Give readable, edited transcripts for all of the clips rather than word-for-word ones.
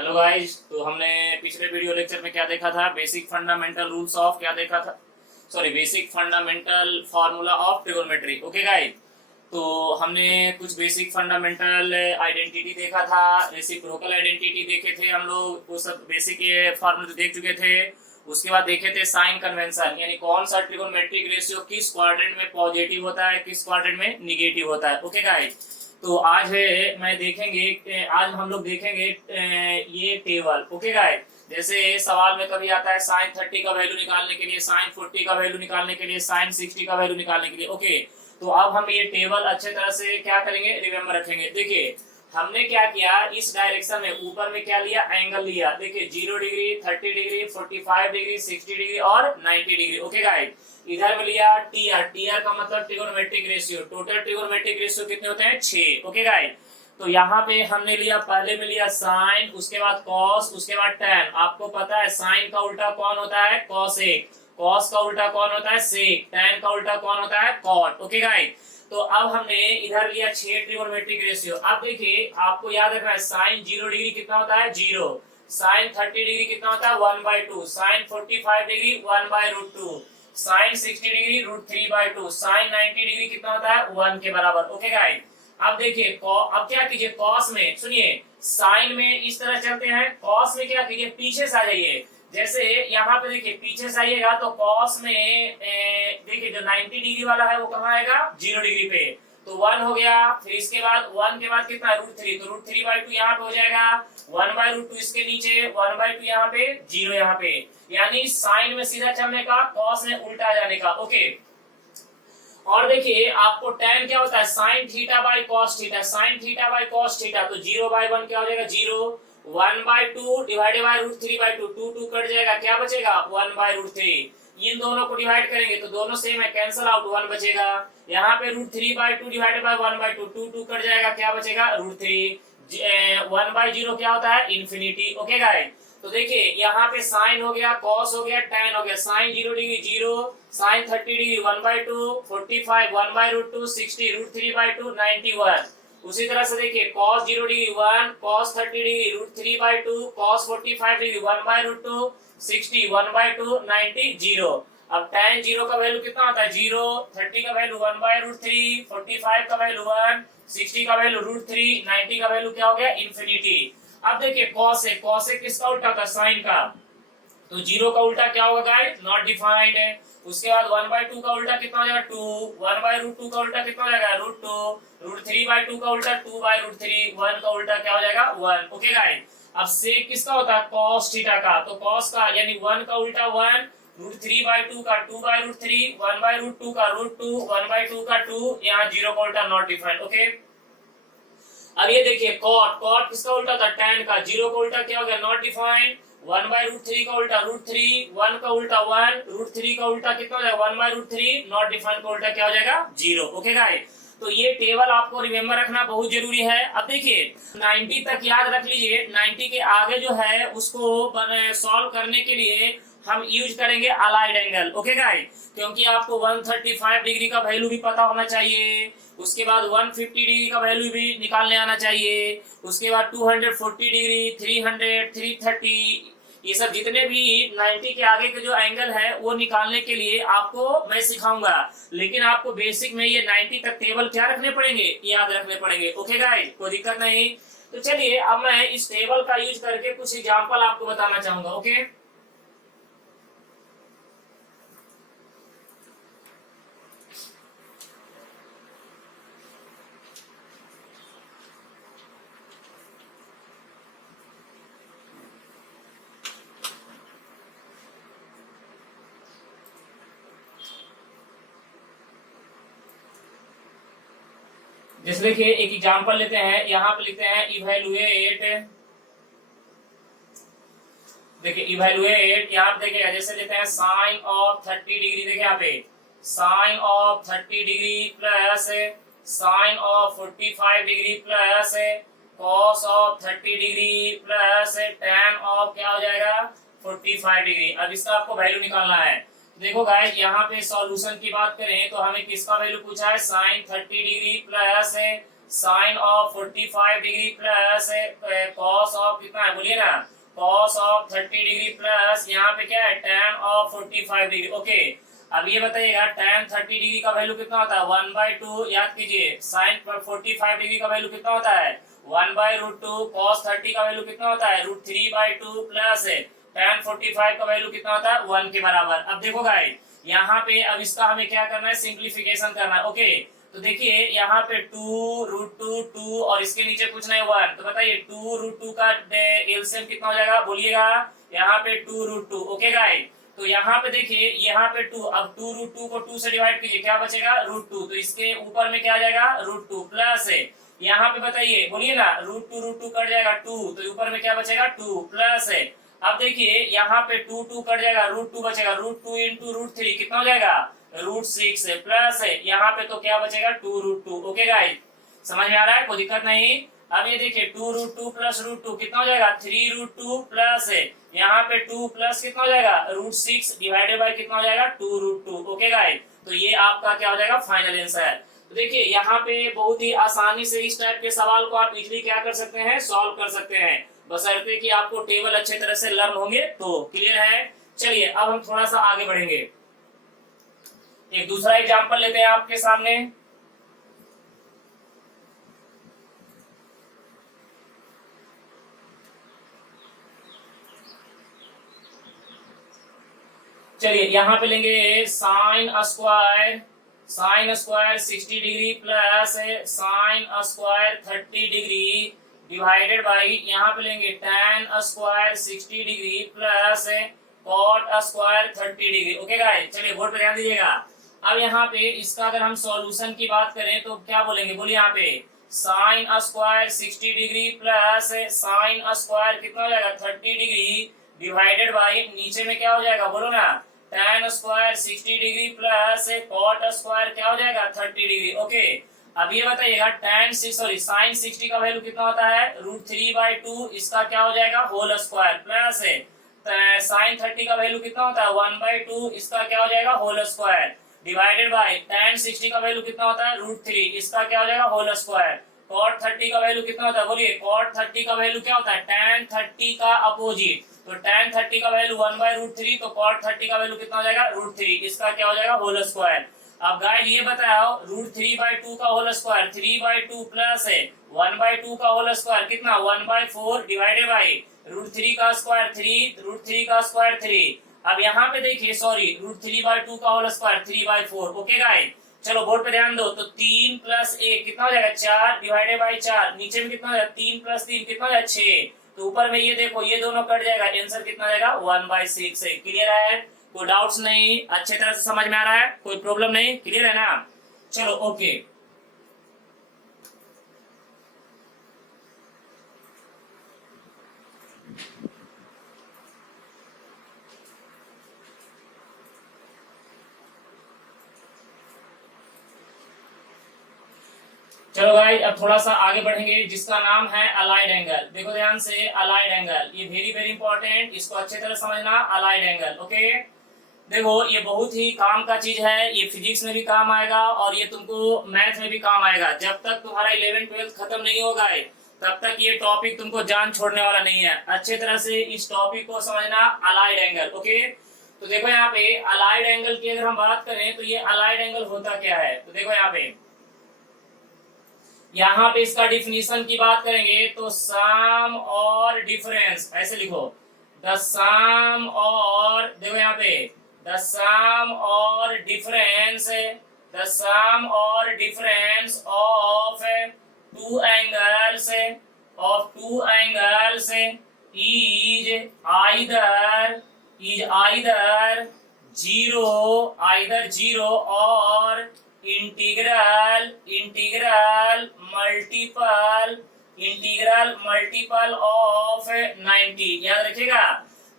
Hello guys. तो हमने पिछले वीडियो लेक्चर में क्या देखा था? बेसिक फंडामेंटल रूल्स ऑफ क्या देखा था? Sorry, basic fundamental formula of trigonometry. Okay guys, तो हमने कुछ बेसिक फंडामेंटल आइडेंटिटी देखा था, रेसिप्रोकल आइडेंटिटी देखे थे हम लोग, वो सब बेसिक ये फार्मूले देख चुके थे। उसके बाद देखे थे साइन कन्वेंशन, यानी कौन सा ट्रिगोनोमेट्रिक रेशियो किस क्वाड्रेंट में पॉजिटिव होता है, किस क्वाड्रेंट में निगेटिव होता है। ओके गाइस, तो आज है मैं देखेंगे, आज हम लोग देखेंगे ये टेबल। ओके गाइस, जैसे सवाल में कभी आता है साइन 30 का वैल्यू निकालने के लिए, साइन 40 का वैल्यू निकालने के लिए, साइन 60 का वैल्यू निकालने के लिए। ओके, तो अब हम ये टेबल अच्छे तरह से क्या करेंगे, रिमेम्बर रखेंगे। देखिए हमने क्या किया, इस डायरेक्शन में ऊपर में क्या लिया, एंगल लिया। देखिए 0 डिग्री, 30 डिग्री, 45 डिग्री, 60 डिग्री और 90 डिग्री। ओके गाइस, इधर में लिया टीआर। टीआर का मतलब trigonometric ratio. Total trigonometric ratio कितने होते हैं? 6। ओके गाइस, तो यहाँ पे हमने लिया, पहले में लिया साइन, उसके बाद कॉस, उसके बाद टैन। आपको पता है साइन का उल्टा कौन होता है? कॉसेक। कॉस का उल्टा कौन होता है? सेक। टैन का उल्टा कौन होता है? कॉट। ओके गाइस, तो अब हमने इधर लिया 6 ट्रिगोनोमेट्रिक रेशियो। अब देखिए आपको याद रखना है, साइन 0 डिग्री कितना होता है? 0। साइन 30 डिग्री कितना होता है? 1/2। Sine 45 degree 1/√2। Sine 60 degree √3/2। Sine 90 degree कितना होता है? 1 के बराबर। ओके गाइस, अब देखिए अब क्या कीजिए, कॉस में सुनिए, साइन में इस तरह चलते हैं, कॉस में क्या कीजिए, पीछे से आ जाइए। जैसे यहाँ पे देखिए पीछे से आइएगा तो कॉस में देखिए जो 90 डिग्री वाला है वो कहाँ आएगा? 0 डिग्री पे। तो 1 हो गया, फिर इसके बाद 1 के बाद कितना? √3। तो √3/2 यहाँ पे हो जाएगा, 1/√2 इसके नीचे, 1/2 यहाँ पे, 0 यहाँ पे। यानी साइन में सीधा चलने का, कॉस में उल्टा जाने का। ओके, और देखिए आपको tan क्या होता है? Sine theta by cos theta. Sine theta by cos theta, तो 0/1 क्या हो जाएगा? 0। 1/2 डिवाइडेड बाई √3/2, 2 कट जाएगा, क्या बचेगा? 1/√3। इन दोनों को डिवाइड करेंगे तो दोनों सेम है, कैंसल आउट, 1 बचेगा। यहाँ पे √3/2 डिवाइडेड बाई 1/2, 2 कट जाएगा, क्या बचेगा? √3। 1/0 क्या होता है? इन्फिनिटी। ओके गाइस, तो देखिए यहाँ पे साइन हो गया, कॉस हो गया, टैन हो गया। Sine 0 degree 0, sine 30 degree 1/2, 45 1/√2, 60 √3/2, 91। उसी तरह से देखिए cos 0 degree 1, cos 30 degree √3/2, cos 45 degree 1/√2, 60 1/2, 90 0। अब tan 0 का वैल्यू कितना होता है? 0। 30 का वैल्यू 1/√3, 45 का वैल्यू 1, 60 का वैल्यू √3, 90 का वैल्यू क्या हो गया? इन्फिनिटी। अब देखिए cos है, cos है किसका उल्टा था? साइन का। तो 0 का उल्टा क्या होगा गाइस? नॉट डिफाइंड है। उसके बाद 1/2 का उल्टा कितना हो जाएगा? 2। 1/√2 का उल्टा कितना हो जाएगा? √2। √3/2 का उल्टा 2/√3। 1 का उल्टा क्या हो जाएगा? 1। ओके गाइस, अब सेक किसका होता है? cos थीटा का। तो cos का यानी 1 का उल्टा 1, √3/2 का 2/√3, 1/√2 का √2, 1/2 का 2, यहाँ 0 का उल्टा नॉट डिफाइंड। ओके, अब ये देखिए कॉट। कॉट किसका उल्टा था? टैन का। 0 का उल्टा क्या हो गया? Not defined. 1/√3 का उल्टा √3, 1 का उल्टा 1, √3 का उल्टा कितना हो जाएगा? 1/√3, नॉट डिफाइंड का उल्टा क्या हो जाएगा? 0। ओके गाइस, तो ये टेबल आपको रिमेम्बर रखना बहुत जरूरी है। अब देखिए 90 तक याद रख लीजिए, 90 के आगे जो है उसको सॉल्व करने के लिए हम यूज करेंगे अलाइड एंगल। ओके गाइस, क्योंकि आपको 135 डिग्री का वैल्यू भी पता होना चाहिए, उसके बाद 150 डिग्री का वैल्यू भी निकालने आना चाहिए, उसके बाद 240 डिग्री, 300, 330, ये सब जितने भी 90 के आगे के जो एंगल है वो निकालने के लिए आपको मैं सिखाऊंगा। लेकिन आपको बेसिक में ये 90 तक टेबल क्या रखने पड़ेंगे? याद रखने पड़ेंगे। ओके गाइस, कोई दिक्कत नहीं। तो चलिए अब मैं इस टेबल का यूज करके कुछ एग्जाम्पल आपको बताना चाहूंगा। ओके, जैसे देखिए एक एग्जांपल लेते हैं, यहाँ पे लिखते हैं इवैल्यूएट। देखिए इवैल्यूएट, यहाँ पे देखिए जैसे लेते हैं साइन ऑफ 30 डिग्री। देखिए यहाँ पे sine of 30 degree plus sine of 45 degree plus cos of 30 degree plus tan of क्या हो जाएगा? 45 डिग्री। अब इसका आपको वैल्यू निकालना है। देखो गाइस, यहाँ पे सॉल्यूशन की बात करें तो हमें किसका वैल्यू पूछा है? Sine 30 degree plus sine of 45 degree plus cos of कितना है बोलिए ना, कॉस ऑफ 30 डिग्री प्लस यहाँ पे क्या है tan ऑफ 45 डिग्री। ओके, अब ये बताइएगा tan 30 डिग्री का वैल्यू कितना होता है 1/2, याद कीजिए साइन 45 डिग्री का वैल्यू कितना होता है 1/√2, cos 30 का वैल्यू कितना होता है √3/2 प्लस tan 45 का वैल्यू कितना होता है 1 के बराबर। अब देखो गाइस यहाँ पे अब इसका हमें क्या करना है, सिंप्लीफिकेशन करना है। ओके, तो देखिए यहाँ पे 2√2 2 और इसके नीचे कुछ नहीं 1, तो बताइए 2√2 का एलसीएम कितना हो जाएगा बोलिएगा, यहाँ पे 2√2। ओके गाइस, तो यहाँ पे देखिए यहाँ पे 2, अब 2√2 को 2 से डिवाइड कीजिए, क्या बचेगा √2, तो इसके ऊपर में क्या आ जाएगा √2 प्लस यहाँ पे बताइए बोलिए ना √2 कट जाएगा 2, तो ऊपर में क्या बचेगा 2 प्लस अब देखिए यहाँ पे 2 कट जाएगा √2 बचेगा, √2 इंटू √3 कितना हो जाएगा √6 प्लस यहाँ पे तो क्या बचेगा 2√2। ओके गाइस, समझ में आ रहा है, कोई दिक्कत नहीं। अब ये देखिए 2√2 प्लस √2 कितना हो जाएगा 3√2 प्लस यहाँ पे 2 प्लस कितना हो जाएगा √6 डिवाइडेड बाय कितना हो जाएगा 2√2। ओके गाइस, तो ये आपका क्या हो जाएगा फाइनल आंसर। तो देखिए यहाँ पे बहुत ही आसानी से इस टाइप के सवाल को आप इजीली क्या कर सकते हैं, सॉल्व कर सकते हैं, बशर्ते कि आपको टेबल अच्छे तरह से लर्न होंगे तो। क्लियर है, चलिए अब हम थोड़ा सा आगे बढ़ेंगे, एक दूसरा एग्जांपल लेते हैं आपके सामने। चलिए यहाँ पे लेंगे sine square 60 degree plus sine square 30 degree divided by यहाँ पे लेंगे tan square 60 degree plus cot square 30 degree. Okay guys, चलिए बोर्ड पे ध्यान दीजिएगा। अब यहाँ पे इसका अगर हम सॉल्यूशन की बात करें तो क्या बोलेंगे बोलिए, यहाँ पे sign square 60 degree plus sine square कितना हो जाएगा 30 डिग्री डिवाइडेड बाई नीचे में क्या हो जाएगा बोलो ना tan square 60 degree plus cot square क्या हो जाएगा 30 डिग्री। ओके, अब ये बताइएगा साइन 60 का वैल्यू कितना होता है √3/2, इसका क्या हो जाएगा होल स्क्वायर प्लस साइन 30 का वैल्यू कितना होता है 1/2, इसका क्या हो जाएगा whole square divided by tan 60 का वैल्यू कितना होता है √3, इसका क्या हो जाएगा होल स्क्वायर। cot 30 का वैल्यू कितना होता है बोलिए, cot 30 का वैल्यू क्या होता है tan 30 का अपोजिट, तो tan 30 का वैल्यू 1/√3, तो cot 30 का वैल्यू कितना हो जाएगा √3, इसका क्या हो जाएगा होल स्क्वायर। अब गाइस ये बताओ √3/2 का होल स्क्वायर 3/2 प्लस 1/2 का होल स्क्वायर कितना 1/4 डिवाइडेड बाई √3 का स्क्वायर 3, √3 का स्क्वायर 3। अब यहाँ पे देखिए सॉरी √3/2 का होल स्क्वायर 3/4। ओके गाइस, चलो बोर्ड पे ध्यान दो, तो 3 प्लस 1 कितना हो जाएगा 4 डिवाइडेड बाई 4, नीचे में कितना हो जाएगा 3 प्लस 3 कितना हो जाएगा 6, तो ऊपर में ये देखो ये दोनों कट जाएगा, आंसर कितना हो जाएगा 1/6 है। क्लियर है, कोई डाउट्स नहीं, अच्छे तरह से समझ में आ रहा है, कोई प्रॉब्लम नहीं, क्लियर है ना। चलो ओके, चलो गाइस अब थोड़ा सा आगे बढ़ेंगे जिसका नाम है अलाइड एंगल। देखो ध्यान से, अलाइड एंगल ये वेरी वेरी इंपॉर्टेंट, इसको अच्छे तरह समझना। अलाइड एंगल ओके, देखो ये बहुत ही काम का चीज है, ये फिजिक्स में भी काम आएगा और ये तुमको मैथ में भी काम आएगा। जब तक तुम्हारा 11th-12th खत्म नहीं होगा तब तक ये टॉपिक तुमको जान छोड़ने वाला नहीं है। अच्छे तरह से इस टॉपिक को समझना, अलाइड एंगल। ओके, तो देखो यहाँ पे अलाइड एंगल की अगर हम बात करें तो ये अलाइड एंगल होता क्या है, तो देखो यहाँ पे इसका डिफिनीशन की बात करेंगे तो सम और डिफरेंस, ऐसे लिखो द सम और, देखो यहाँ पे द सम और डिफरेंस, द सम और difference of two angles is either zero और इंटीग्रल मल्टीपल ऑफ 90। याद रखिएगा,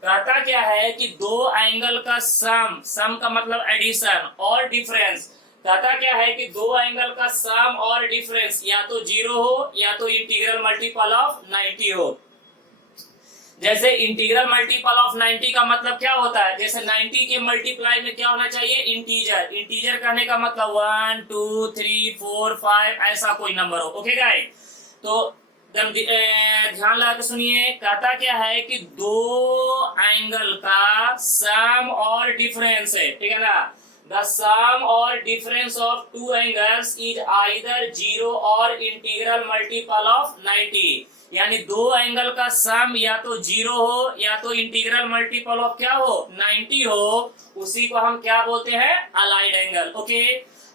कहता क्या है कि दो एंगल का सम का मतलब एडिशन और डिफरेंस, कहता क्या है कि दो एंगल का सम और डिफरेंस या तो 0 हो या तो इंटीग्रल मल्टीपल ऑफ 90 हो। जैसे इंटीग्रल मल्टीपल ऑफ 90 का मतलब क्या होता है, जैसे 90 के मल्टीप्लाई में क्या होना चाहिए, इंटीजर। इंटीजर कहने का मतलब 1 2 3 4 5 ऐसा कोई नंबर हो। ओके गाइस, तो ध्यान लगा के सुनिए, कहता क्या है कि दो एंगल का सम और डिफरेंस है, ठीक है ना। द सम और difference of two angles is either 0 और इंटीग्रल मल्टीपल ऑफ 90। यानी दो एंगल का सम या तो 0 हो या तो इंटीग्रल मल्टीपल ऑफ क्या हो, 90 हो, उसी को हम क्या बोलते हैं, अलाइड एंगल। ओके,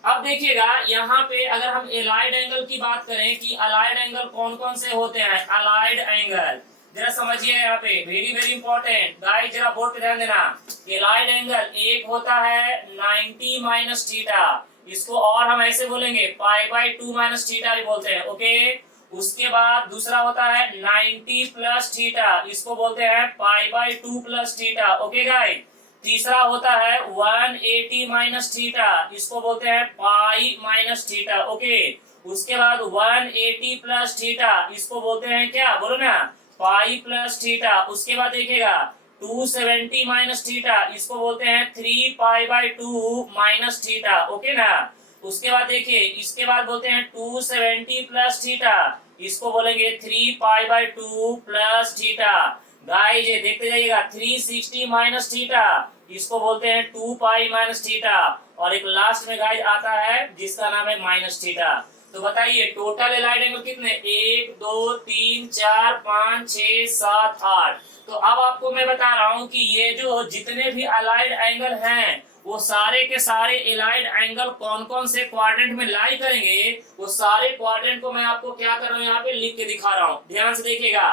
अब देखिएगा यहाँ पे अगर हम एलाइड एंगल की बात करें कि अलाइड एंगल कौन कौन से होते हैं, अलाइड एंगल जरा समझिए यहाँ पे, वेरी वेरी इंपॉर्टेंट गाइस, जरा बोर्ड पे ध्यान देना। एलाइड एंगल एक होता है 90 माइनस थीटा, इसको और हम ऐसे बोलेंगे पाई बाई 2 माइनस थीटा भी बोलते हैं। ओके, उसके बाद दूसरा होता है 90 प्लस थीटा, इसको बोलते हैं pi by 2 plus theta. Okay guys, तीसरा होता है 180 माइनस थीटा, इसको बोलते हैं पाई माइनस थीटा। ओके, उसके बाद 180 प्लस थीटा, इसको बोलते हैं क्या, बोलो ना, पाई प्लस थीटा। उसके बाद देखिएगा 270 माइनस थीटा, इसको बोलते हैं 3 pi by 2 minus theta. Okay ना, उसके बाद देखिए इसके बाद बोलते हैं 270 प्लस थीटा, इसको बोलेंगे 3 pi by 2 plus theta. Guys ये देखते जाइएगा 360 माइनस थीटा, इसको बोलते हैं 2 पाई माइनस थीटा। और एक लास्ट में गाइस आता है जिसका नाम है माइनस थीटा। तो बताइए टोटल एलाइड एंगल कितने, 1 2 3 4 5 6 7 8। तो अब आपको मैं बता रहा हूँ कि ये जो जितने भी अलाइड एंगल हैं वो सारे के सारे एलाइड एंगल कौन कौन से क्वाड्रेंट में लाई करेंगे, वो सारे क्वाड्रेंट को मैं आपको क्या कर रहा हूँ यहाँ पे लिख के दिखा रहा हूँ। ध्यान से देखिएगा,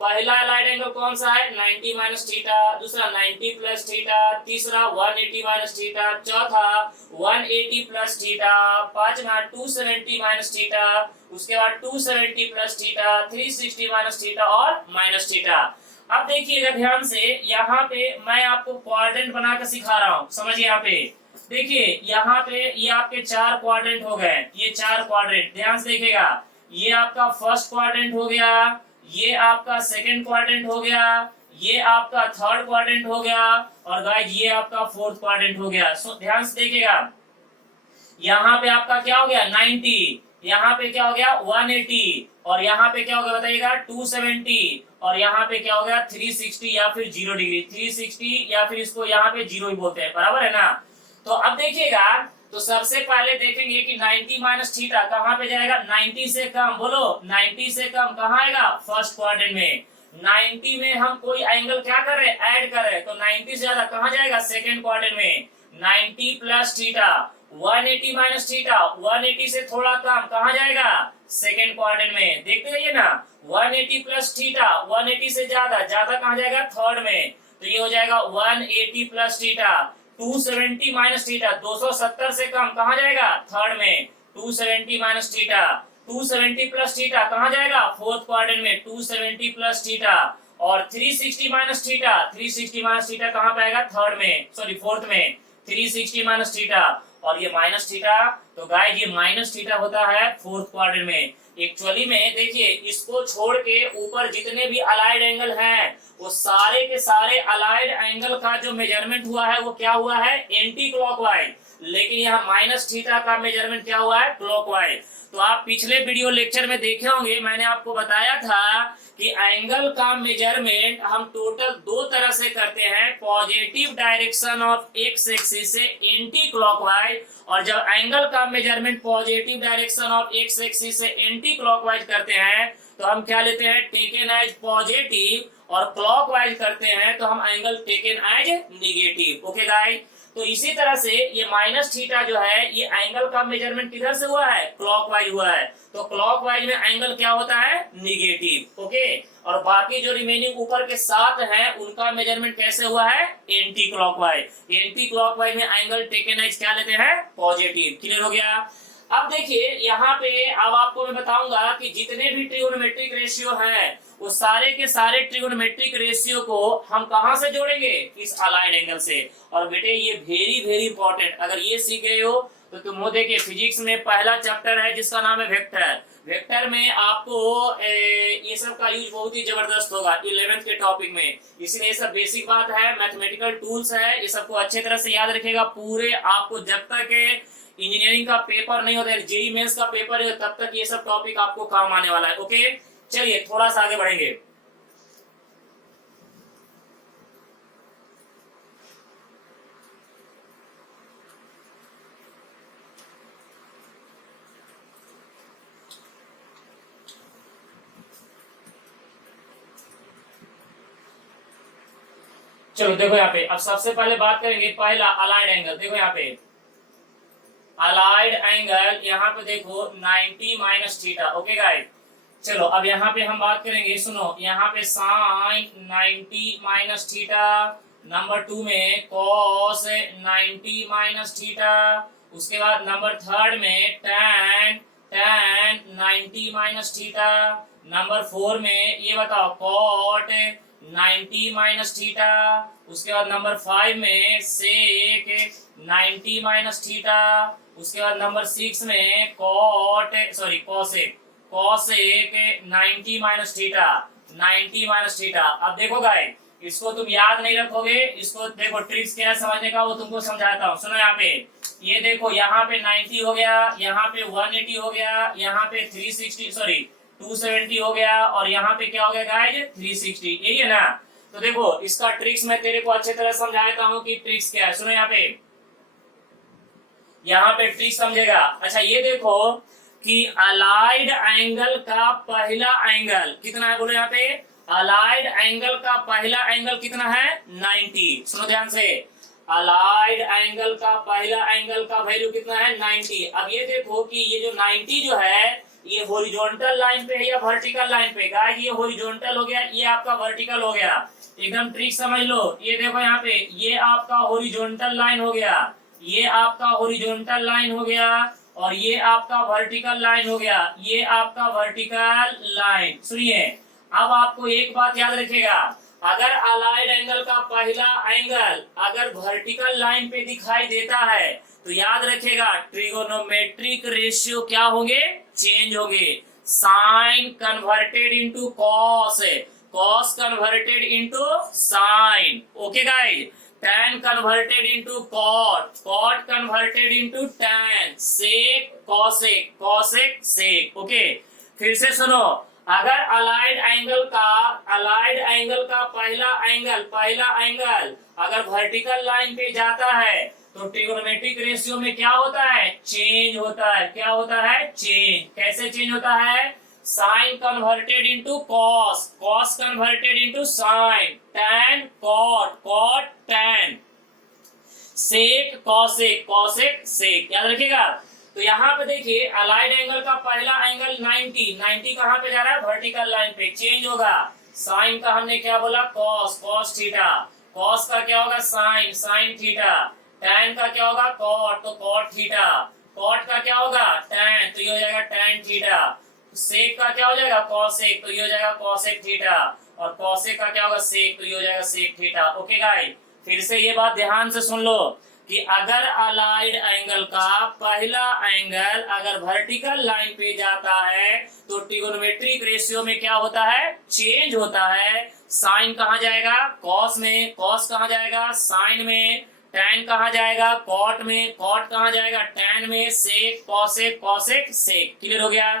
पहला एलाइड एंगल कौन सा है, 90 माइनस थीटा, दूसरा 90 प्लस थीटा, तीसरा 180 माइनस थीटा, चौथा 180 प्लस थीटा, पांचवा 270 माइनस थीटा, उसके बाद 270 प्लस थीटा, 360 माइनस थीटा और माइनस थीटा। अब देखिएगा ध्यान से, यहाँ पे मैं आपको क्वाड्रेंट बनाकर सिखा रहा हूँ, समझिए। यहाँ पे देखिए, यहाँ पे ये आपके चार क्वाड्रेंट हो गए, ये चार क्वाड्रेंट, ध्यान से देखिएगा, ये आपका फर्स्ट क्वाड्रेंट हो गया, ये आपका सेकंड क्वाड्रेंट हो गया, ये आपका थर्ड क्वाड्रेंट हो गया, और गाइस ये आपका फोर्थ क्वाड्रेंट हो गया। सो ध्यान से देखिएगा, यहाँ पे आपका क्या हो गया 90, यहाँ पे क्या हो गया 180, और यहाँ पे क्या हो गया बताइएगा 270, और यहाँ पे क्या हो गया 360 या फिर 0 डिग्री, 360 या फिर इसको यहाँ पे 0 ही बोलते हैं, बराबर है ना। तो अब देखिएगा, तो सबसे पहले देखेंगे कि 90 माइनस थीटा कहाँ पे जाएगा, 90 से कम, बोलो 90 से कम कहाँ आएगा, फर्स्ट क्वाड्रेंट में। 90 में हम कोई एंगल क्या कर रहे हैं, ऐड कर रहे हैं, तो 90 से ज्यादा कहाँ जाएगा, सेकंड क्वाड्रेंट में। 90 प्लस थीटा, 180 माइनस थीटा, 180 से थोड़ा कम कहाँ जाएगा, सेकंड क्वाड्रेंट में। देखते जाइए ना, 180 प्लस थीटा, 180 से ज्यादा, ज्यादा कहाँ जाएगा, थर्ड में। तो ये हो जाएगा 180 प्लस थीटा। 270 माइनस थीटा, 270 से कम कहाँ जाएगा, थर्ड में, 270 माइनस थीटा। 270 प्लस थीटा कहाँ जाएगा, फोर्थ क्वाड्रेंट में, 270 प्लस थीटा। और 360 माइनस थीटा, 360 माइनस थीटा कहाँ पे आएगा, थर्ड में, सॉरी फोर्थ में, 360 माइनस थीटा। और ये माइनस थीटा, तो गाइस ये माइनस थीटा होता है फोर्थ क्वाड्रेंट में। एक्चुअली में देखिए, इसको छोड़ के ऊपर जितने भी अलाइड एंगल हैं वो सारे के सारे अलाइड एंगल का जो मेजरमेंट हुआ है वो क्या हुआ है, एंटी क्लॉकवाइज। लेकिन यहाँ माइनस थीटा का मेजरमेंट क्या हुआ है, क्लॉकवाइज। तो आप पिछले वीडियो लेक्चर में देखे होंगे, मैंने आपको बताया था कि एंगल का मेजरमेंट हम टोटल दो तरह से करते हैं, positive direction of x axis से एंटी क्लॉकवाइज, और जब एंगल का measurement positive direction of x axis से एंटी क्लॉकवाइज करते हैं तो हम क्या लेते हैं, टेकन एज पॉजिटिव, और क्लॉकवाइज करते हैं तो हम angle taken as negative. Okay guys, तो इसी तरह से ये माइनस थीटा जो है, ये एंगल का मेजरमेंट किधर से हुआ है, क्लॉकवाइज हुआ है, तो क्लॉकवाइज में एंगल क्या होता है, निगेटिव। ओके, और बाकी जो रिमेनिंग ऊपर के 7 हैं उनका मेजरमेंट कैसे हुआ है, एंटी क्लॉकवाइज। एंटी क्लॉकवाइज में एंगल टेकन एज क्या लेते हैं, पॉजिटिव। क्लियर हो गया। अब देखिए यहाँ पे, अब आपको मैं बताऊंगा कि जितने भी ट्रिगोनोमेट्रिक रेशियो हैं वो सारे के सारे ट्रिगोनोमेट्रिक रेशियो को हम कहां से जोड़ेंगे, इस अलाइड एंगल से। और बेटे ये वेरी वेरी इंपॉर्टेंट, अगर ये सीख गए हो तो तुम देखिए फिजिक्स में पहला चैप्टर है जिसका नाम है वेक्टर। वेक्टर में आपको ये सब का यूज बहुत ही जबरदस्त होगा 11th के टॉपिक में, इसलिए ये सब बेसिक बात है, मैथमेटिकल टूल्स है, ये सबको अच्छे तरह से याद रखेगा। पूरे आपको जब तक इंजीनियरिंग का पेपर नहीं होता है, जेईई मेंस का पेपर है, तब तक ये सब टॉपिक आपको काम आने वाला है। ओके चलिए थोड़ा सा आगे बढ़ेंगे। चलो देखो यहाँ पे, अब सबसे पहले बात करेंगे पहला अलाइड एंगल। देखो यहाँ पे अलाइड एंगल, यहाँ पे देखो 90 माइनस थीटा। ओके गाइस, चलो अब यहाँ पे हम बात करेंगे, सुनो यहाँ पे साइन 90 माइनस थीटा, नंबर 2 में कॉस 90 माइनस थीटा, उसके बाद नंबर 3 में टैन 90 माइनस थीटा, नंबर 4 में ये बताओ कॉट 90 माइनस थीटा, उसके बाद नंबर 5 में सेक 90 माइनस थीटा, उसके बाद नंबर 6 में cosec 90 minus theta, 90 minus theta. अब देखो गाइस, इसको तुम याद नहीं रखोगे, इसको देखो ट्रिक्स क्या है समझने का, वो तुमको समझाता हूँ। सुनो यहाँ पे, ये देखो यहाँ पे 90 हो गया, यहाँ पे 180 हो गया, यहाँ पे 270 हो गया, और यहाँ पे क्या हो गया गाइस 360, यही है ना। तो देखो इसका ट्रिक्स मैं तेरे को अच्छे तरह समझाता हूँ कि ट्रिक्स क्या है। सुनो यहाँ पे ट्रिक्स समझेगा। अच्छा ये देखो कि अलाइड एंगल का पहला एंगल कितना है, बोलो यहाँ पे अलाइड एंगल का पहला एंगल कितना है 90। सुनो ध्यान से, अलाइड एंगल का पहला एंगल का वैल्यू कितना है 90। अब ये देखो कि ये जो 90 जो है ये हॉरिजॉन्टल लाइन पे है या वर्टिकल लाइन पे। गाइस ये हॉरिजॉन्टल हो गया, ये आपका वर्टिकल हो गया, एकदम ट्रिक समझ लो। ये देखो यहाँ पे ये आपका हॉरिजॉन्टल लाइन हो गया, ये आपका हॉरिजॉन्टल लाइन हो गया, और ये आपका वर्टिकल लाइन हो गया, ये आपका वर्टिकल लाइन। सुनिए अब आपको एक बात याद रखेगा, अगर अलाइड एंगल का पहला एंगल अगर वर्टिकल लाइन पे दिखाई देता है तो याद रखेगा ट्रिगोनोमेट्रिक रेशियो क्या होंगे, चेंज होंगे। Sine converted into cos, cos converted into sine. Okay guys, tan converted into cot, cot converted into tan, sec cosec, cosec sec। Okay फिर से सुनो, अगर अलाइड एंगल का पहला एंगल अगर वर्टिकल लाइन पे जाता है तो ट्रिगोनोमेट्रिक रेशियो में क्या होता है, चेंज होता है। क्या होता है, चेंज। कैसे चेंज होता है, sine converted into cos, cos converted into sine, tan cot, cot tan, sec cosec, cosec sec. याद रखिएगा। तो यहाँ पे देखिए अलाइड एंगल का पहला एंगल 90 कहाँ पे जा रहा है, वर्टिकल लाइन पे, चेंज होगा। साइन का हमने क्या बोला, कॉस, कॉस थीटा, कॉस का क्या होगा साइन, साइन थीटा, टैन का क्या होगा कॉट, तो कॉट थीटा, कॉट का क्या होगा टैन, तो ये हो जाएगा टैन थीटा, सेक का क्या हो जाएगा कॉसेक, तो ये हो जाएगा कॉसेक थीटा, और कॉसेक का क्या होगा सेक, तो ये हो जाएगा सेक थीटा। ओके गाइस, फिर से ये बात ध्यान से सुन लो कि अगर अलाइड एंगल का पहला एंगल अगर वर्टिकल लाइन पे जाता है तो ट्रिगोनोमेट्रिक रेशियो में क्या होता है, चेंज होता है। साइन कहाँ जाएगा, कॉस में, कॉस कहाँ जाएगा, साइन में, टैन कहाँ जाएगा, कॉट में, कॉट कहाँ जाएगा, टैन में, sec cosec, cosec sec. Clear हो गया।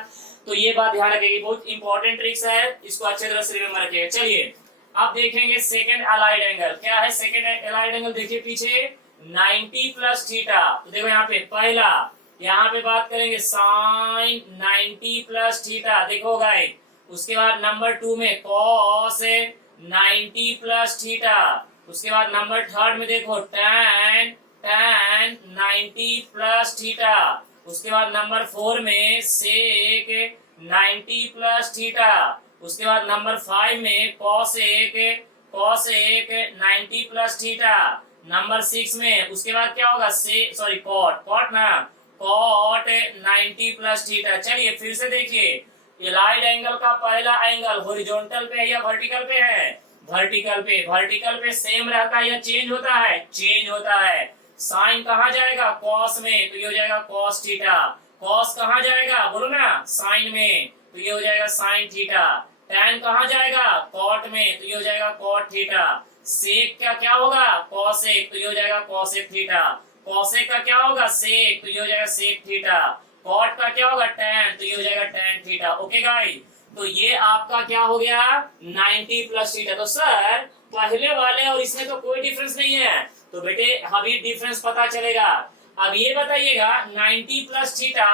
तो ये बात ध्यान रखेगी, बहुत इंपॉर्टेंट ट्रिक्स है, इसको अच्छे तरह से रिमेम्बर रखिएगा। चलिए अब देखेंगे सेकंड अलाइड एंगल। क्या है सेकंड अलाइड एंगल, देखिए पीछे 90 प्लस थीटा। तो देखो यहाँ पे पहला, यहाँ पे बात करेंगे साइन 90 प्लस थीटा, देखो गाइस। उसके बाद नंबर 2 में कॉस 90 प्लस थीटा, उसके बाद नंबर 3 में देखो टैन 90 प्लस थीटा, उसके बाद नंबर 4 में सेक 90 प्लस थीटा, उसके बाद नंबर 5 में कॉसेक 90 प्लस थीटा, नंबर 6 में उसके बाद क्या होगा कॉट 90 प्लस थीटा। चलिए फिर से देखिए, अलाइड एंगल का पहला एंगल हॉरिजॉन्टल पे है या वर्टिकल पे है, वर्टिकल पे। वर्टिकल पे सेम रहता है या चेंज होता है, चेंज होता है। साइन कहाँ जाएगा, कॉस में, तो ये हो जाएगा कॉस थीटा। कॉस कहाँ जाएगा, बोलो ना, साइन में, तो ये हो जाएगा साइन थीटा। टैन कहाँ जाएगा, कॉट में, तो ये हो जाएगा कॉट थीटा। सेक का क्या होगा, कॉसेक, तो ये हो जाएगा कॉसेक थीटा। कॉसेक का क्या होगा, सेक, तो ये हो जाएगा सेक थीटा। कॉट का क्या होगा, टैन, तो ये हो जाएगा टैन थीटा। ओके गाइस, तो ये आपका क्या हो गया, 90 प्लस थीटा। तो सर पहले वाले और इसमें तो कोई डिफरेंस नहीं है, तो बेटे अभी डिफरेंस पता चलेगा। अब ये बताइएगा 90 प्लस थीटा,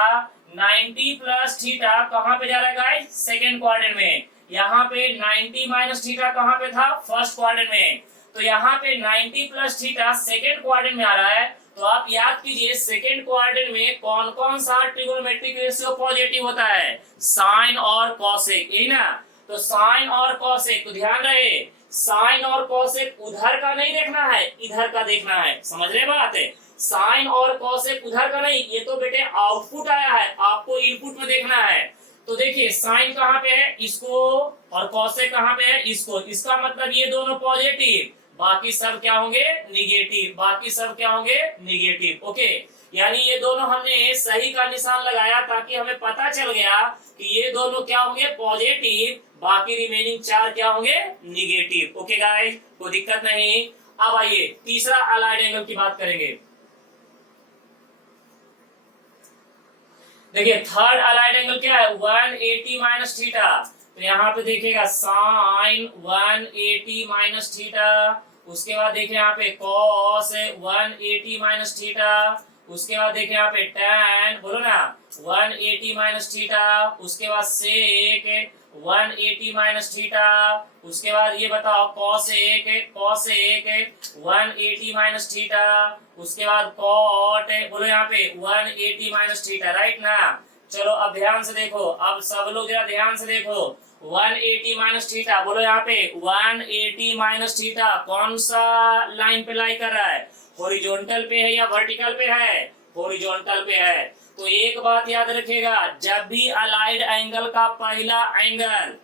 90 प्लस थीटा कहाँ पे जा रहा है गाइस, सेकेंड क्वाड्रेंट में। यहाँ पे 90 माइनस थीटा कहाँ पे था, फर्स्ट क्वाड्रेंट में। तो यहाँ पे 90 प्लस थीटा सेकेंड क्वाड्रेंट में आ रहा है। तो आप याद कीजिए सेकेंड क्वाड्रेंट में कौन कौन सा ट्रिगोनोमेट्रिक रेशियो पॉजिटिव होता है, साइन और कॉसेक, यही ना। तो साइन और कॉसेक, तो ध्यान रहे साइन और कॉसेक उधर का नहीं देखना है, इधर का देखना है, समझ रहे बात है। साइन और कॉसेक उधर का नहीं, ये तो बेटे आउटपुट आया है, आपको इनपुट में देखना है। तो देखिए साइन कहाँ पे है, इसको, और कॉसेक कहाँ पे है, इसको। इसका मतलब ये दोनों पॉजिटिव, बाकी सब क्या होंगे, निगेटिव, बाकी सब क्या होंगे, निगेटिव। ओके, यानी ये दोनों हमने सही का निशान लगाया ताकि हमें पता चल गया कि ये दोनों क्या होंगे, पॉजिटिव, बाकी रिमेनिंग चार क्या होंगे, निगेटिव। ओके गाइस, कोई दिक्कत नहीं। अब आइए तीसरा अलाइड एंगल की बात करेंगे। देखिए थर्ड अलाइड एंगल क्या है, 180 माइनस थीटा। तो यहाँ पे देखिएगा साइन 180 माइनस थीटा, उसके बाद देखिए यहाँ पे कॉस 180 माइनस थीटा, उसके बाद देखिए यहाँ पे टैन, बोलो ना 180 माइनस थीटा, उसके बाद सेक 180 माइनस थीटा, उसके बाद ये बताओ कॉसेक 180 माइनस थीटा, उसके बाद कॉट, बोलो यहाँ पे 180 माइनस थीटा, राइट ना। चलो अब ध्यान से देखो, अब सब लोग जरा ध्यान से देखो, 180 माइनस थीटा, बोलो यहाँ पे 180 माइनस थीटा कौन सा लाइन पे लाई कर रहा है, हॉरिजॉन्टल पे है या वर्टिकल पे है, हॉरिजॉन्टल पे है। तो एक बात याद रखिएगा, जब भी अलाइड एंगल का पहला एंगल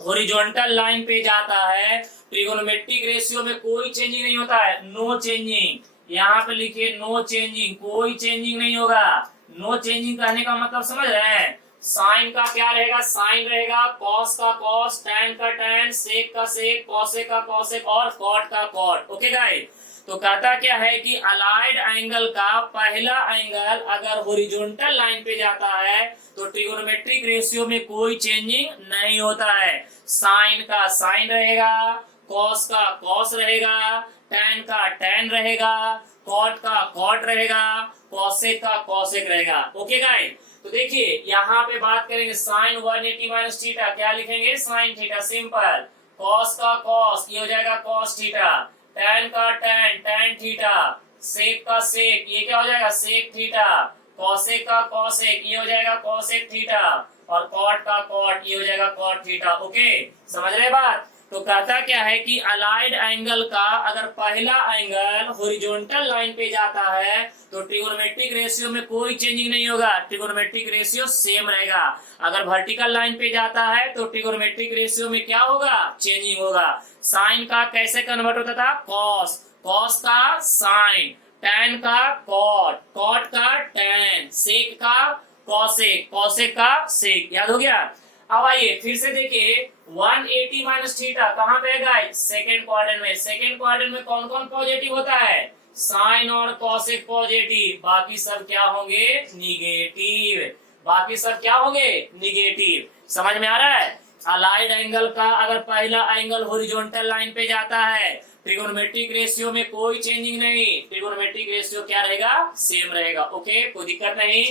हॉरिजॉन्टल लाइन पे जाता है, ट्रिगोनोमेट्रिक रेशियो में कोई चेंजिंग नहीं होता है, नो चेंजिंग। यहाँ पे लिखिए नो चेंजिंग, कोई चेंजिंग नहीं होगा। नो चेंजिंग कहने का मतलब समझ रहे हैं, साइन का क्या रहेगा, साइन रहेगा, कॉस का कॉस, टैन का टैन, सेक का सेक, कॉसेक का कॉसेक और कॉट का कॉट। ओके गाइस, तो कहता क्या है कि अलाइड एंगल का पहला एंगल अगर हॉरिजॉन्टल लाइन पे जाता है तो ट्रिगोनोमेट्रिक रेशियो में कोई चेंजिंग नहीं होता है। साइन का साइन रहेगा, कॉस का कॉस रहेगा, टैन का टैन रहेगा, कॉट का कॉट रहेगा, कॉसेक का कॉसेक रहेगा। ओके गाइस, तो देखिए यहाँ पे बात करेंगे साइन 180 माइनस थीटा, क्या लिखेंगे, साइन थीटा, सिंपल। कॉस का कॉस, ये हो जाएगा कॉस थीटा। टैन का टैन, टैन थीटा। सेक का सेक, ये क्या हो जाएगा, सेक थीटा। कॉसेक का कॉसेक, ये हो जाएगा कॉसेक थीटा। और कॉट का कॉट, ये हो जाएगा कॉट थीटा। ओके, समझ रहे बात। तो कहता क्या है कि अलाइड एंगल का अगर पहला एंगल हॉरिजॉन्टल लाइन पे जाता है तो ट्रिगोनोमेट्रिक रेशियो में कोई चेंजिंग नहीं होगा, ट्रिगोनोमेट्रिक रेशियो सेम रहेगा। अगर वर्टिकल लाइन पे जाता है तो ट्रिगोनोमेट्रिक रेशियो में क्या होगा, चेंजिंग होगा। साइन का कैसे कन्वर्ट होता था, कॉस, कॉस का साइन, टैन का कॉट, कॉट का टैन, सेक का कॉसेक, कॉसेक का सेक। याद हो गया। अब आइए फिर से देखिए 180 माइनस थीटा कहाँ पे है गाइस, सेकेंड क्वाड्रेंट में। सेकेंड क्वाड्रेंट में कौन कौन पॉजिटिव होता है, साइन और कॉसेक पॉजिटिव, बाकी सब क्या होंगे, निगेटिव, बाकी सब क्या होंगे, निगेटिव। समझ में आ रहा है। अलाइड एंगल का अगर पहला एंगल हॉरिजॉन्टल लाइन पे जाता है, ट्रिगोनोमेट्रिक रेशियो में कोई चेंजिंग नहीं, ट्रिगोनोमेट्रिक रेशियो क्या रहेगा, सेम रहेगा। ओके, कोई दिक्कत नहीं।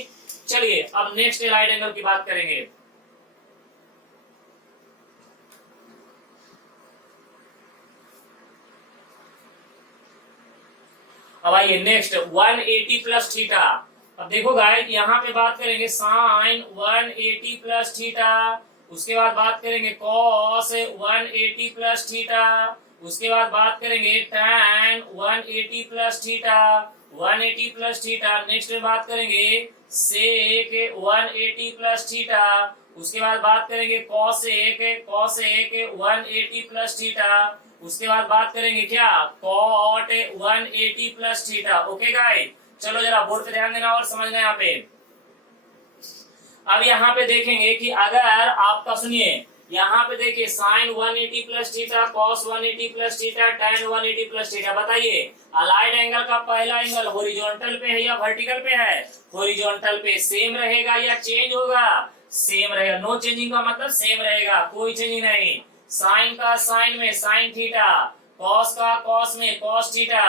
चलिए अब नेक्स्ट अलाइड एंगल की बात करेंगे। अब आइए नेक्स्ट 180 प्लस थीटा। अब देखो गाइस यहाँ पे बात करेंगे साइन 180 प्लस थीटा, उसके बाद बात करेंगे कॉस 180 प्लस थीटा, उसके बाद बात करेंगे tan 180 plus theta, 180 plus theta. Next में बात करेंगे सेक 180 प्लस थीटा, उसके बाद बात करेंगे कॉसेक 180 प्लस थीटा, उसके बाद बात करेंगे क्या, cot 180 plus theta. Okay guys, चलो जरा बोर्ड पे ध्यान देना और समझना यहाँ पे। अब यहाँ पे देखेंगे कि अगर आपका, सुनिए यहाँ पे देखिए sine 180 plus theta, cos 180 plus theta, tan 180 plus theta. बताइए अलाइड एंगल का पहला एंगल हॉरिजॉन्टल पे है या वर्टिकल पे है? हॉरिजॉन्टल पे। सेम रहेगा या चेंज होगा? सेम रहेगा। नो चेंजिंग का मतलब सेम रहेगा, कोई चेंजिंग नहीं। साइन का साइन में साइन थीटा, कॉस का कॉस में कॉस थीटा,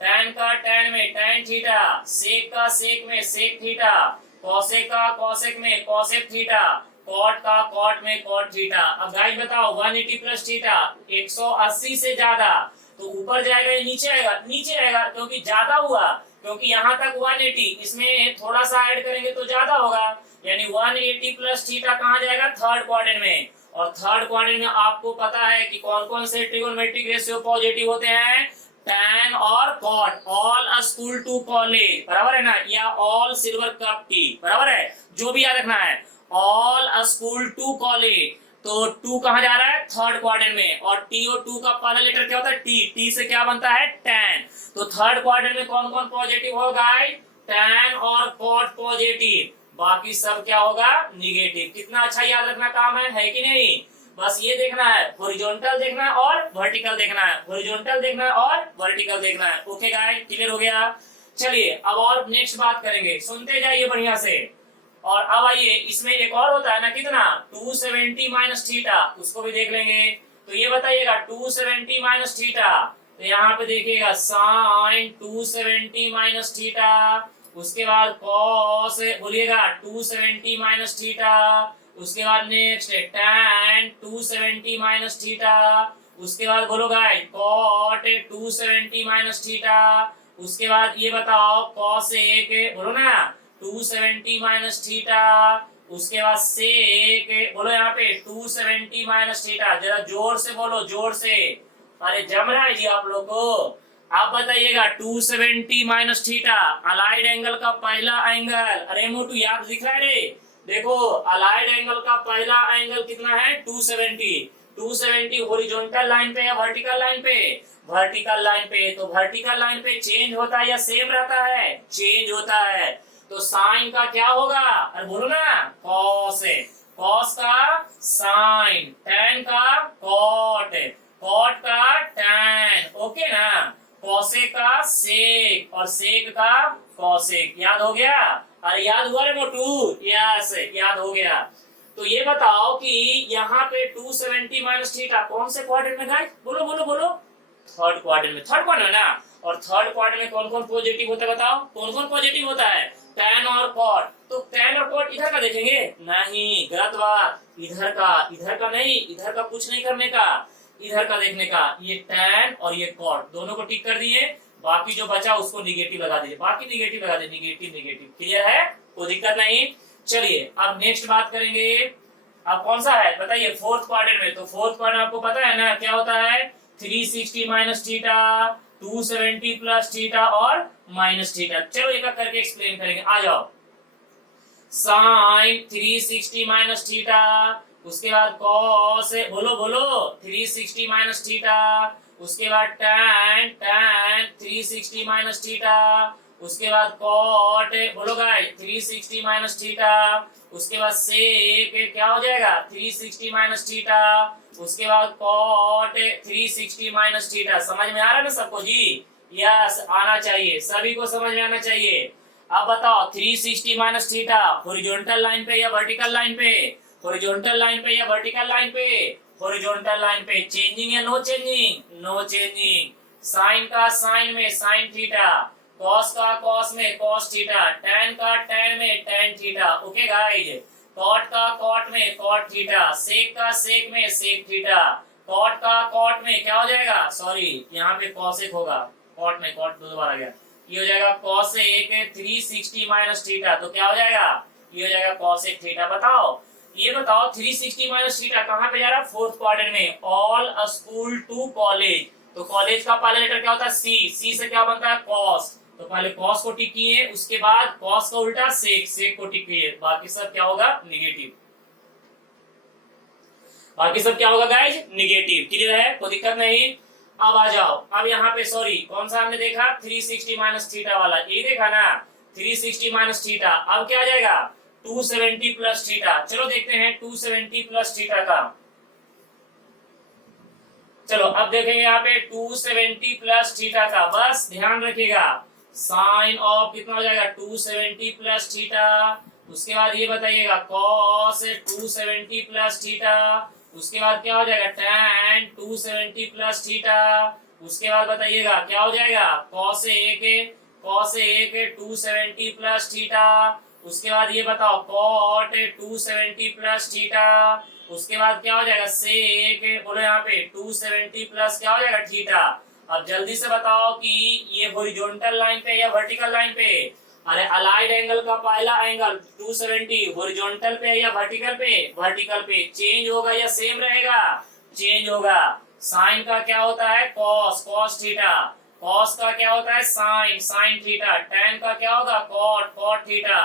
tan का tan में tan थीटा, सेक का सेक में सेक थीटा, कॉसेक का कॉसेक में कॉसेक थीटा, कॉट का कॉट में कॉट थीटा। अब गाइस बताओ 180 प्लस थीटा 180 से ज्यादा तो ऊपर जाएगा या नीचे आएगा? नीचे आएगा, क्योंकि ज्यादा हुआ, क्योंकि यहाँ तक 180, इसमें थोड़ा सा ऐड करेंगे तो ज्यादा होगा। यानी 180 प्लस थीटा कहाँ जाएगा? थर्ड क्वाड्रेंट में। और थर्ड क्वाड्रेंट में आपको पता है कि कौन कौन से ट्रिगोनोमेट्रिक रेशियो पॉजिटिव होते हैं? tan और cot, all school to college, बराबर है ना, या ऑल सिल्वर कप टी, बराबर है, जो भी याद रखना है, ऑल स्कूल टू कॉलेज। तो टू कहाँ जा रहा है? थर्ड क्वाड्रेंट में। और टी और टू का पहला लेटर क्या होता है? टी। टी से क्या बनता है? tan। तो थर्ड क्वाड्रेंट में कौन कौन पॉजिटिव होगा? tan और cot पॉजिटिव, बाकी सब क्या होगा? निगेटिव। कितना अच्छा याद रखना काम है कि नहीं? बस ये देखना है, हॉरिजॉन्टल देखना है और वर्टिकल देखना है, हॉरिजॉन्टल देखना है और वर्टिकल देखना है। ओके गाइस, क्लियर हो गया? चलिए अब और नेक्स्ट बात करेंगे, सुनते जाइए बढ़िया से। और अब आइए, इसमें एक और होता है ना, कितना? 270 माइनस थीटा, उसको भी देख लेंगे। तो ये बताइएगा 270 माइनस थीटा, तो यहाँ पे देखिएगा साइन 270 माइनस थीटा, उसके बाद कॉस बोलिएगा 270 माइनस थीटा, उसके बाद नेक्स्ट tan 270 माइनस थीटा, उसके बाद बोलो गाइस cot 270 माइनस थीटा, उसके बाद ये बताओ cosec बोलो ना 270 माइनस थीटा, उसके बाद sec बोलो यहाँ पे 270 माइनस थीटा। जरा जोर से बोलो, जोर से, अरे जम रहा है जी आप लोग को। आप बताइएगा 270 माइनस थीटा अलाइड एंगल का पहला एंगल। अरे मोटू याद दिख रहा है रे? देखो अलाइड एंगल का पहला एंगल कितना है? 270। 270 हॉरिजॉन्टल लाइन पे या वर्टिकल लाइन पे? वर्टिकल लाइन पे। तो वर्टिकल लाइन पे चेंज होता है या सेम रहता है? चेंज होता है। तो साइन का क्या होगा? अरे बोलो ना, कॉस। कॉस का साइन, tan का कॉट, कॉट का tan। ओके ना? कॉसेक का सेक और सेक का कॉसेक। याद हो गया? अरे याद हुआ रे मोटू? यस, याद हो गया। तो ये बताओ कि यहाँ पे 270 माइनस थीटा कौन से क्वाड्रेंट में गाइस? बोलो बोलो बोलो। थर्ड क्वाड्रेंट में। थर्ड क्वाड्रेंट ना? और थर्ड क्वाड्रेंट में कौन कौन पॉजिटिव होता है बताओ? कौन कौन पॉजिटिव होता है? tan और cot। तो tan और cot इधर का देखेंगे? नहीं, गलत बात। इधर का नहीं, इधर का कुछ नहीं करने का, इधर का देखने का। ये tan और ये cot दोनों को टिक कर दिए, बाकी जो बचा उसको निगेटिव लगा दीजिए, बाकी निगेटिव लगा दीजिए, निगेटिव निगेटिव। क्लियर है? कोई दिक्कत नहीं। चलिए अब नेक्स्ट बात करेंगे। अब कौन सा है बताइए? फोर्थ क्वाड्रेंट में। तो फोर्थ क्वाड्रेंट आपको पता है ना क्या होता है? 360 माइनस थीटा, 270 प्लस थीटा और माइनस थीटा। चलो एक एक करके एक्सप्लेन करेंगे, आ जाओ। साइन 360 माइनस थीटा, उसके बाद कॉस बोलो बोलो 360 माइनस थीटा, उसके बाद tan 360 माइनस थीटा, उसके बाद cot बोलो गाइस 360 माइनस थीटा, उसके बाद sec क्या हो जाएगा? 360 माइनस थीटा, उसके बाद cot 360 माइनस थीटा। समझ में आ रहा है ना सबको जी? यस, आना चाहिए, सभी को समझ में आना चाहिए। अब बताओ 360 माइनस थीटा हॉरिजॉन्टल लाइन पे या वर्टिकल लाइन पे? हॉरिजॉन्टल लाइन पे या वर्टिकल लाइन पे? हॉरिजॉन्टल लाइन पे। चेंजिंग या no changing? No changing. Sine का साइन में साइन थीटा, कॉस का कॉस में कॉस थीटा, tan का tan में tan theta. Okay guys, cot का कॉट में कॉट थीटा, सेक का सेक में सेक थीटा, कॉट का कॉट में क्या हो जाएगा? सॉरी, यहाँ पे कॉसेक होगा, कॉट में कॉट दो बार आ गया, ये हो जाएगा कॉसेक 360 माइनस थीटा। तो क्या हो जाएगा? ये हो जाएगा कॉसेक थीटा। बताओ, ये बताओ 360 माइनस थीटा कहाँ पे जा रहा है? फोर्थ क्वाड्रेंट में। All school to college. तो कॉलेज का पहला लेटर क्या होता है? सी। सी से क्या बनता है? कॉस। तो पहले कॉस को टिक किए, उसके बाद कॉस का उल्टा सेक, सेक को टिक किए, बाकी सब क्या होगा? निगेटिव। बाकी सब क्या होगा गाइज? निगेटिव। क्लियर है? कोई दिक्कत नहीं। अब आ जाओ, अब यहाँ पे सॉरी कौन सा हमने देखा, 360 माइनस थीटा वाला, ये देखा ना, 360 माइनस थीटा। अब क्या आ जाएगा, 270 प्लस थीटा। चलो देखते हैं 270 प्लस थीटा का। चलो अब देखेंगे यहाँ पे 270 प्लस थीटा का। बस ध्यान रखिएगा, साइन ऑफ कितना हो जाएगा, 270 प्लस थीटा। उसके बाद ये बताइएगा कॉस 270 प्लस थीटा। उसके बाद क्या हो जाएगा, tan 270 प्लस थीटा। उसके बाद बताइएगा क्या हो जाएगा, cos 1 270 प्लस थीटा। उसके बाद ये बताओ cot 270 प्लस थीटा। उसके बाद क्या हो जाएगा, sec बोलो यहाँ पे 270 प्लस क्या हो जाएगा, थीटा। अब जल्दी से बताओ कि ये हॉरिजॉन्टल लाइन पे या वर्टिकल लाइन पे। अरे अलाइड एंगल का पहला एंगल 270 हॉरिजॉन्टल पे या वर्टिकल पे, वर्टिकल पे। चेंज होगा या सेम रहेगा, चेंज होगा। साइन का क्या होता है, कॉस, कॉस थीटा। कॉस का क्या होता है, साइन, साइन थीटा। टैन का क्या होगा, कॉट, कॉट थीटा।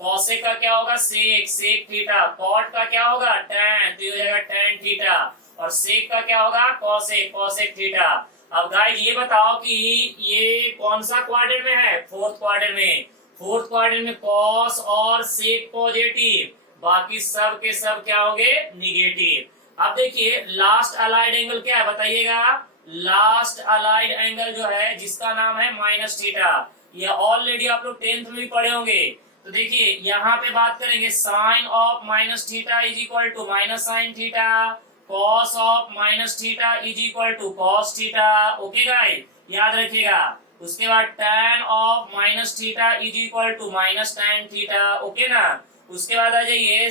कॉसेक का क्या होगा, सेक, सेक थीटा। कॉट का क्या होगा, टैन, तो ये हो जाएगा टैन थीटा। और सेक का क्या होगा, कॉसेक, कॉसेक थीटा। अब गाइस ये बताओ कि ये कौन सा क्वाड्रेंट में है, फोर्थ क्वाड्रेंट में। फोर्थ क्वाड्रेंट में कॉस और सेक पॉजिटिव, बाकी सब के सब क्या होंगे, निगेटिव। अब देखिए लास्ट अलाइड एंगल क्या है बताइएगा। लास्ट अलाइड एंगल जो है जिसका नाम है माइनस थीटा, ये ऑलरेडी आप लोग 10th में भी पढ़े होंगे। तो देखिए यहाँ पे बात करेंगे sine of minus theta is equal to minus sine theta, cos of minus theta is equal to cos theta. Okay guys, याद रखिएगा। उसके बाद tan of minus theta is equal to minus tan theta. Okay ना। उसके बाद आ जाइए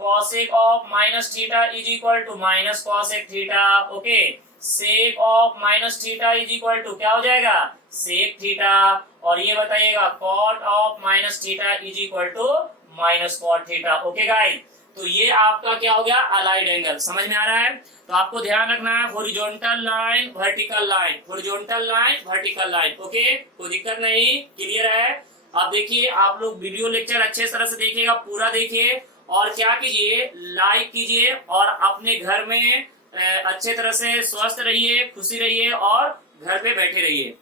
cosec of minus theta is equal to minus cosec theta. Okay, sec of minus theta is equal to क्या हो जाएगा, sec थीटा। और ये बताइएगा cot of minus theta is equal to minus cot theta. Okay guys, तो ये आपका क्या हो गया, अलाइड एंगल। समझ में आ रहा है। तो आपको ध्यान रखना है horizontal line, vertical line, horizontal line, vertical line. Okay, कोई दिक्कत नहीं, क्लियर है। अब देखिए आप लोग वीडियो लेक्चर अच्छे तरह से देखिएगा, पूरा देखिए और क्या कीजिए, लाइक कीजिए और अपने घर में अच्छे तरह से स्वस्थ रहिए, खुशी रहिए और घर पे बैठे रहिए।